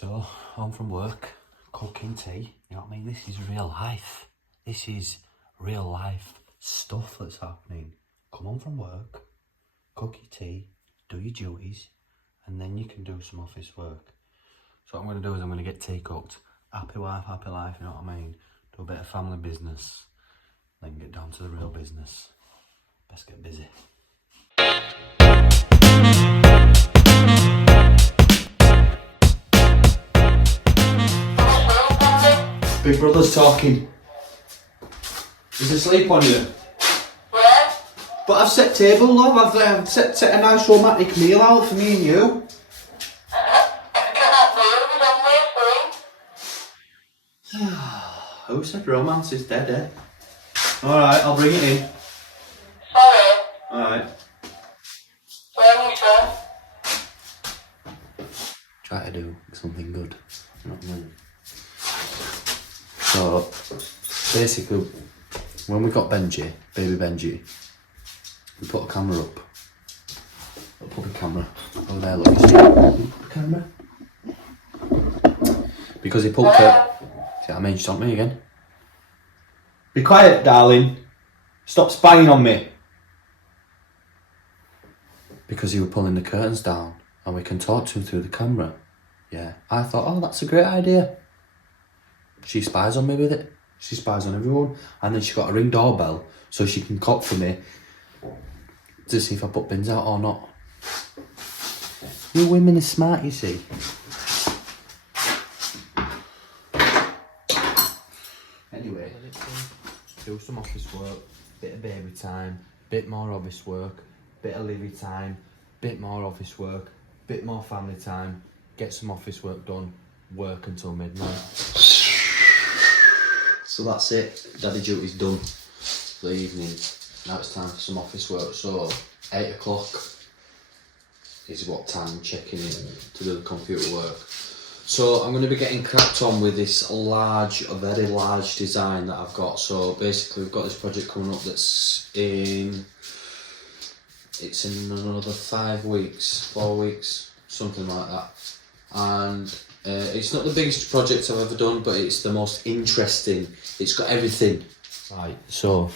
So, home from work, cooking tea, you know what I mean? This is real life. This is real life stuff that's happening. Come home from work, cook your tea, do your duties, and then you can do some office work. So what I'm going to do is I'm going to get tea cooked. Happy wife, happy life, you know what I mean? Do a bit of family business, then get down to the real business. Best get busy. Big brother's talking. He's asleep on you. Yeah? But I've set table, love. I've set a nice romantic meal out for me and you. Who said romance is dead, eh? Alright, I'll bring it in. Sorry. Alright. When you sir? Try to do something good. You know what I mean? So, basically, when we got Benji, baby Benji, we put a camera up. I'll put the camera over there, look, you see? Put the camera. Because he poked her. See what I mean? Just on me again. Be quiet, darling. Stop spying on me. Because he was pulling the curtains down and we can talk to him through the camera. Yeah. I thought, oh, that's a great idea. She spies on me with it. She spies on everyone. And then she got a ring doorbell so she can cop for me to see if I put bins out or not. You women are smart, you see. Anyway, do some office work, bit of baby time, bit more office work, bit of living time, bit more office work, bit more family time, get some office work done, work until midnight. So that's it, daddy duty's done for the evening. Now it's time for some office work. So 8 o'clock is what time I'm checking in to do the computer work. So I'm going to be getting cracked on with this large, a very large design that I've got. So basically we've got this project coming up it's in another 5 weeks, 4 weeks, something like that. And it's not the biggest project I've ever done, but it's the most interesting. It's got everything. Right, so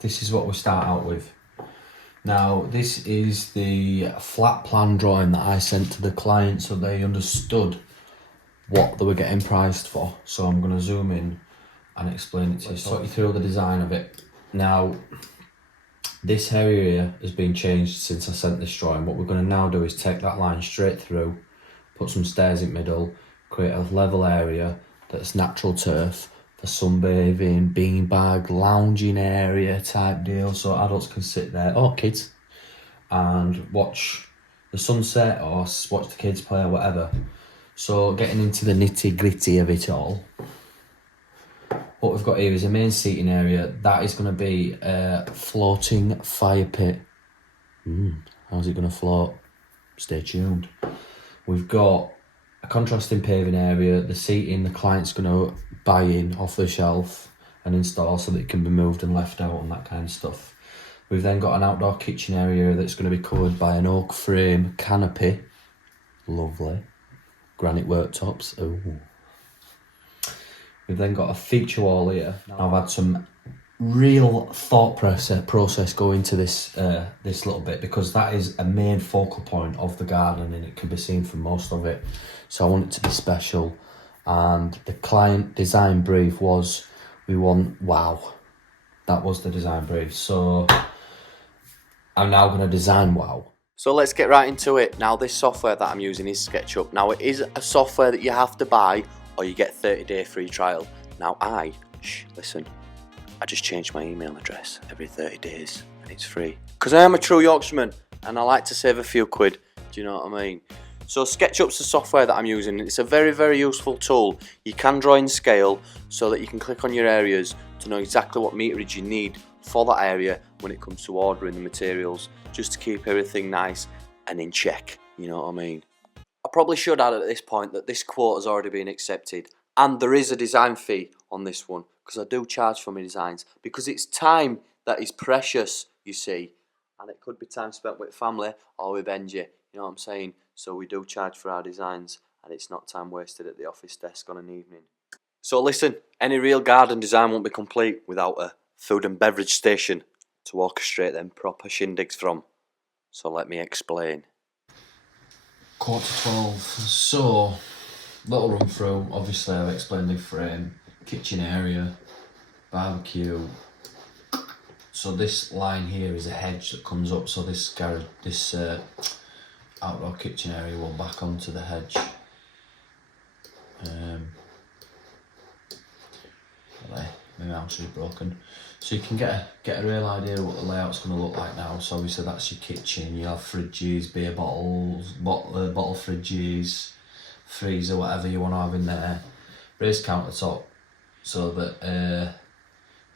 this is what we start out with. Now, this is the flat plan drawing that I sent to the client so they understood what they were getting priced for. So I'm going to zoom in and explain it to you, talk you through the design of it. Now, this area has been changed since I sent this drawing. What we're going to now do is take that line straight through, put some stairs in the middle, create a level area that's natural turf for sunbathing, beanbag, lounging area type deal, so adults can sit there, or kids, and watch the sunset or watch the kids play or whatever. So getting into the nitty gritty of it all, what we've got here is a main seating area. That is going to be a floating fire pit. How's it going to float? Stay tuned. We've got a contrasting paving area. The seating the client's going to buy in off the shelf and install so that it can be moved and left out and that kind of stuff. We've then got an outdoor kitchen area that's going to be covered by an oak frame canopy. Lovely. Granite worktops. Ooh. We've then got a feature wall here. Now I've had some real thought process go into this this little bit, because that is a main focal point of the garden and it can be seen from most of it. So I want it to be special, and the client design brief was, we want wow. That was the design brief. So I'm now going to design wow. So let's get right into it. Now, this software that I'm using is SketchUp. Now, it is a software that you have to buy or you get 30-day free trial. Now, listen, I just changed my email address every 30 days and it's free. Because I am a true Yorkshireman and I like to save a few quid. Do you know what I mean? So SketchUp's the software that I'm using. It's a very, very useful tool. You can draw in scale so that you can click on your areas to know exactly what meterage you need for that area when it comes to ordering the materials, just to keep everything nice and in check, you know what I mean? I probably should add at this point that this quote has already been accepted, and there is a design fee on this one, because I do charge for my designs, because it's time that is precious, you see, and it could be time spent with family or with Benji, you know what I'm saying? So we do charge for our designs, and it's not time wasted at the office desk on an evening. So listen, any real garden design won't be complete without a food and beverage station to orchestrate them proper shindigs from. So let me explain. 11:45. So, little run through. Obviously, I've explained the frame, kitchen area, barbecue. So this line here is a hedge that comes up. So this outdoor kitchen area will back onto the hedge. My mouse is broken. So you can get a real idea of what the layout's going to look like now. So obviously that's your kitchen. You have fridges, beer bottles, bottle fridges, freezer, whatever you want to have in there. Raised countertop so that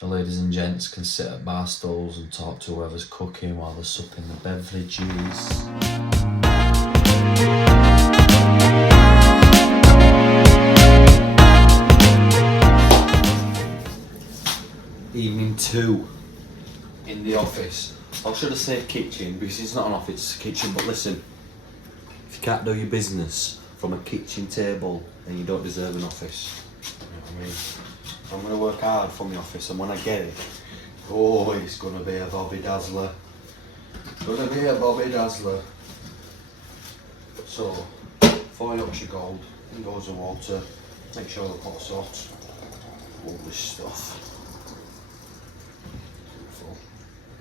the ladies and gents can sit at bar stools and talk to whoever's cooking while they're supping the beverages. Evening 2 in the office. Or should I say kitchen, because it's not an office, it's a kitchen. But listen, if you can't do your business from a kitchen table, then you don't deserve an office. You know what I mean? I'm going to work hard from the office, and when I get it, oh, it's going to be a Bobby Dazzler. It's going to be a Bobby Dazzler. So, 4 Yorkshire Gold, and goes of water, make sure the pot's hot, all this stuff.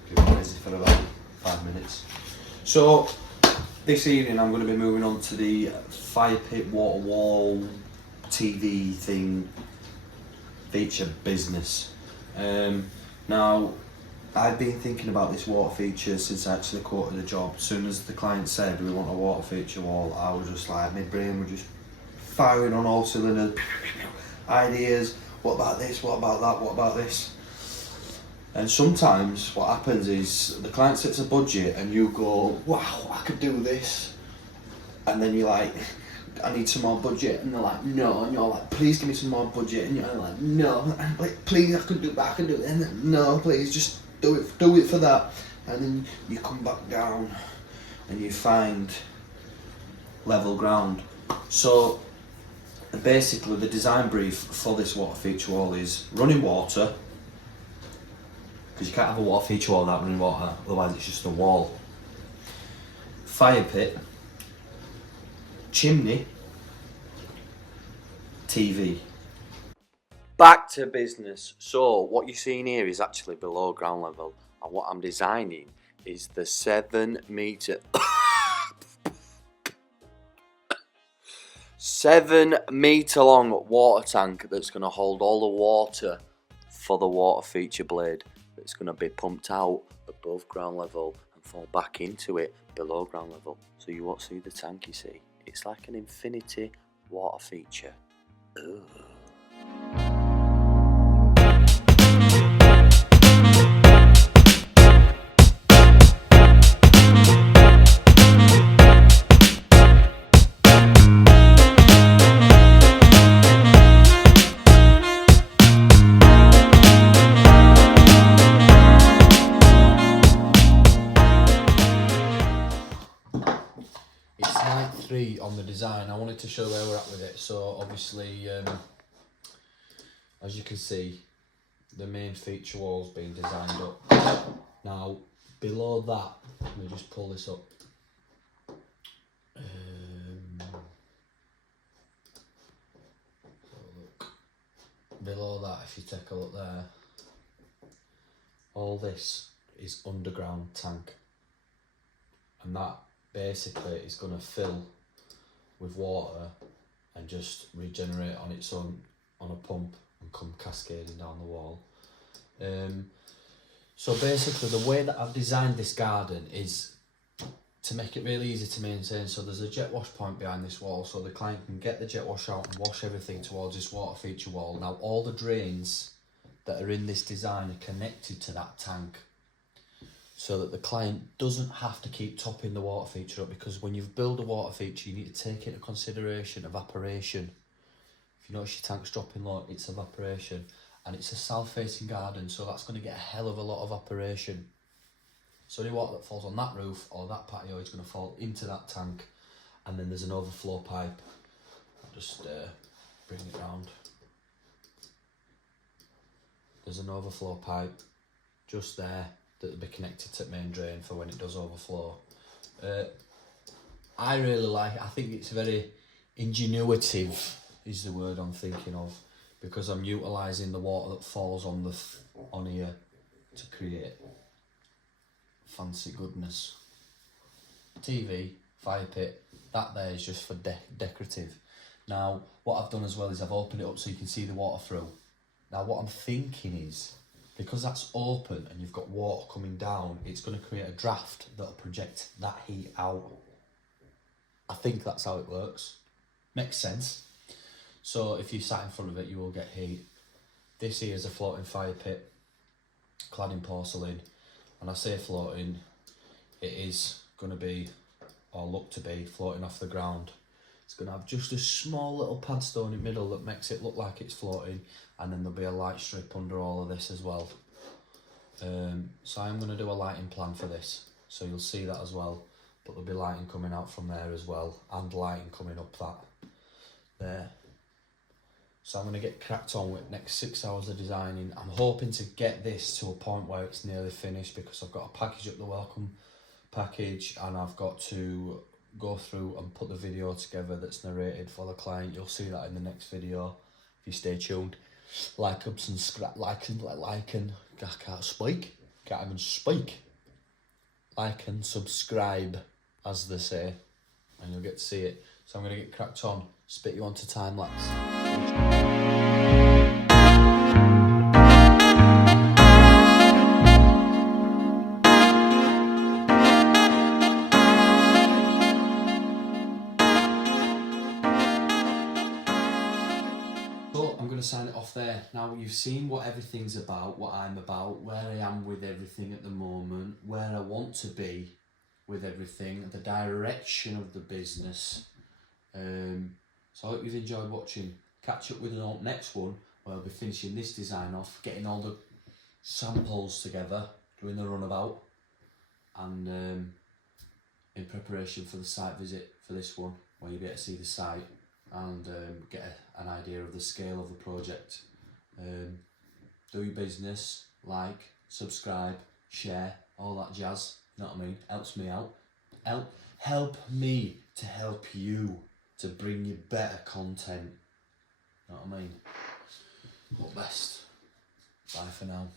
Keep it busy for about 5 minutes. So, this evening I'm going to be moving on to the fire pit, water wall, TV thing, feature business. Now, I've been thinking about this water feature since I actually quoted the job. As soon as the client said we want a water feature wall, I was just like, my brain was just firing on all cylinders. Ideas, what about this, what about that, what about this? And sometimes what happens is the client sets a budget and you go, wow, I could do this. And then you're like, I need some more budget. And they're like, no. And you're like, please give me some more budget. And you're like, no. And like, please, I can do that, I can do it. And then, no, please, just do it for that. And then you come back down and you find level ground. So basically the design brief for this water feature wall is running water, because you can't have a water feature wall without running water, otherwise it's just a wall. Fire pit, chimney, TV. Back to business. So what you're seeing here is actually below ground level, and what I'm designing is the 7 metre 7 metre long water tank that's going to hold all the water for the water feature blade. It's going to be pumped out above ground level and fall back into it below ground level. So you won't see the tank, you see. It's like an infinity water feature. Ugh. On the design, I wanted to show where we're at with it. So obviously, as you can see, the main feature wall's been designed up. Now below that, let me just pull this up. Look. Below that, if you take a look there, all this is underground tank, and that basically is going to fill with water and just regenerate on its own on a pump and come cascading down the wall. So basically the way that I've designed this garden is to make it really easy to maintain. So there's a jet wash point behind this wall, so the client can get the jet wash out and wash everything towards this water feature wall. Now all the drains that are in this design are connected to that tank, so that the client doesn't have to keep topping the water feature up, because when you build a water feature, you need to take into consideration evaporation. If you notice your tank's dropping low, it's evaporation. And it's a south-facing garden, so that's going to get a hell of a lot of evaporation. So any water that falls on that roof or that patio is going to fall into that tank, and then there's an overflow pipe just bring it round. There's an overflow pipe just there that will be connected to the main drain for when it does overflow. I really like it. I think it's very ingenuitive is the word I'm thinking of, because I'm utilising the water that falls on here to create fancy goodness. TV, fire pit, that there is just for decorative. Now what I've done as well is I've opened it up so you can see the water through. Now what I'm thinking is, because that's open and you've got water coming down, it's going to create a draft that'll project that heat out. I think that's how it works. Makes sense. So if you sat in front of it, you will get heat. This here is a floating fire pit, clad in porcelain. And I say floating, it is going to be, or look to be, floating off the ground. It's going to have just a small little padstone in the middle that makes it look like it's floating, and then there'll be a light strip under all of this as well. So I'm going to do a lighting plan for this, so you'll see that as well. But there'll be lighting coming out from there as well, and lighting coming up that there. So I'm going to get cracked on with next 6 hours of designing. I'm hoping to get this to a point where it's nearly finished, because I've got to package up the welcome package, and I've got to go through and put the video together that's narrated for the client. You'll see that in the next video if you stay tuned. Like and I can't speak, can't even speak. Like and subscribe, as they say, and you'll get to see it. So I'm going to get cracked on, spit you onto time lapse. To sign it off there. Now you've seen what everything's about, what I'm about, where I am with everything at the moment, where I want to be with everything, the direction of the business. So I hope you've enjoyed watching. Catch up with the next one where I'll be finishing this design off, getting all the samples together, doing the runabout, and in preparation for the site visit for this one, where you'll be able to see the site and get an idea of the scale of the project. Do your business, like, subscribe, share, all that jazz, you know what I mean? Helps me out. Help me to help you to bring you better content, you know what I mean? All the best. Bye for now.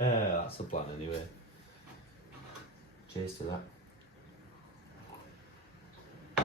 That's the plan anyway. Cheers to that.